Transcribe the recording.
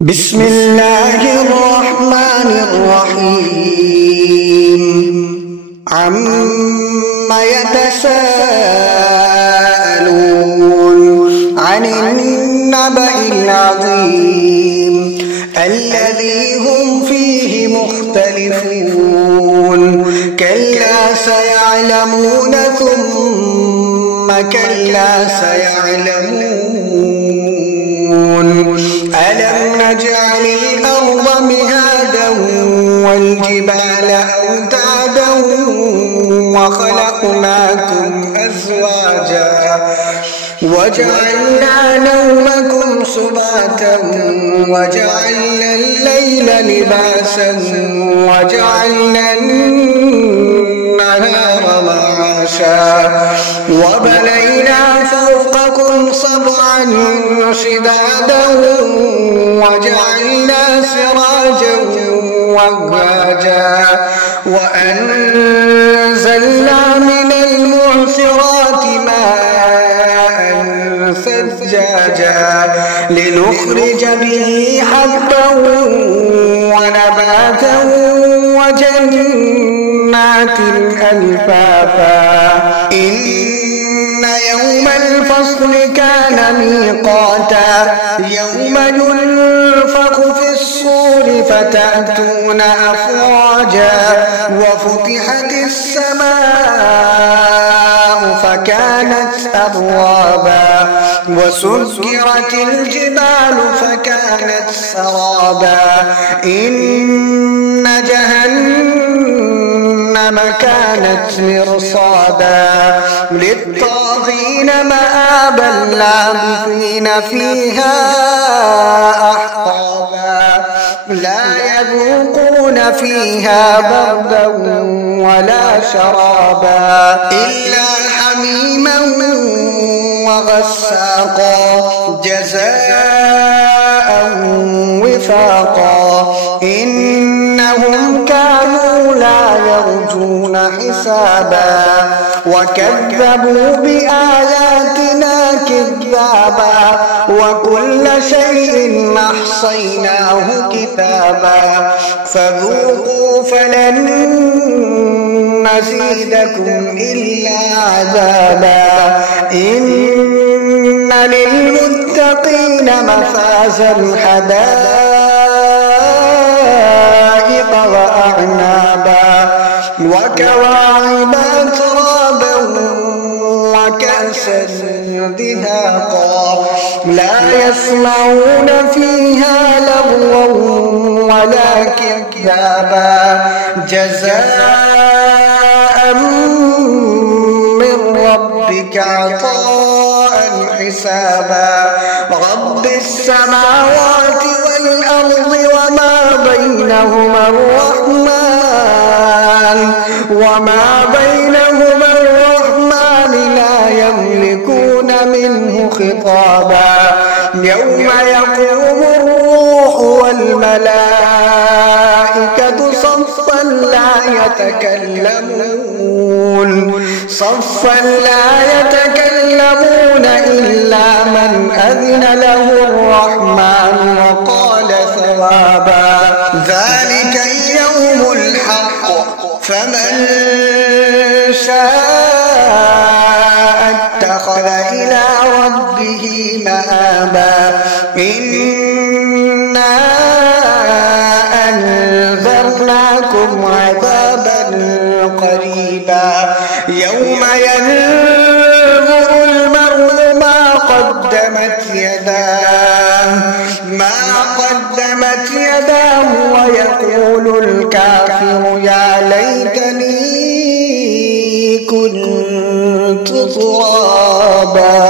بسم الله الرحمن الرحيم عما يتساءلون عن النبأ العظيم الذي هم فيه مختلفون كلا سيعلمون ثم كلا سيعلمون ألم نجعل الأرض مهادا والجبال أوتادا وخلقناكم أزواجا وجعلنا نومكم سباتا وجعلنا الليل لباسا وجعلنا النهار معاشا وبنينا فوقكم سبعا شدادا وجعلنا سراجا وهاجا وأنزلنا من المعصرات ماء ثجاجا لنخرج به حبا ونباتا وجنات ألفافا إن يوم الفصل كان ميقاتا يوم ينفخ في الصور فتأتون أفواجا وفتحت السماء فكانت أبوابا وسكرت الجبال فكانت سرابا إن جهنم كانت مرصادا للطاغين مآبا لابثين فيها أحقابا لا يذوقون فيها بردا ولا شرابا إلا حميما وغساقا جزاء وفاقا إنهم كانوا لا يرجون حسابا وكذبوا بآياتنا كذابا وكل شيء أحصيناه كتابا فذوقوا فلن نزيدكم إلا عذابا إن للمتقين مفازا حدائق وأعنابا وكواعب أترابا وكأسا دهاقا لا يسمعون فيها لغوا ولا كذابا جزاء من ربك عطاء حسابا رب السماوات والأرض وما بينهما الرحمن لا يملكون منه خطابا يوم يقوم الروح والملائكة صفا لا يتكلمون إلا من أذن له الرحمن وقال ثوابا ذلك اليوم الحق فمن شاء اتخذ إلى ربه مآبا إنا أنذرناكم عذابا قريبا يوم ينظر المرء ما قدمت يداه ويقول الكافر يا ليتني كنت ترابا.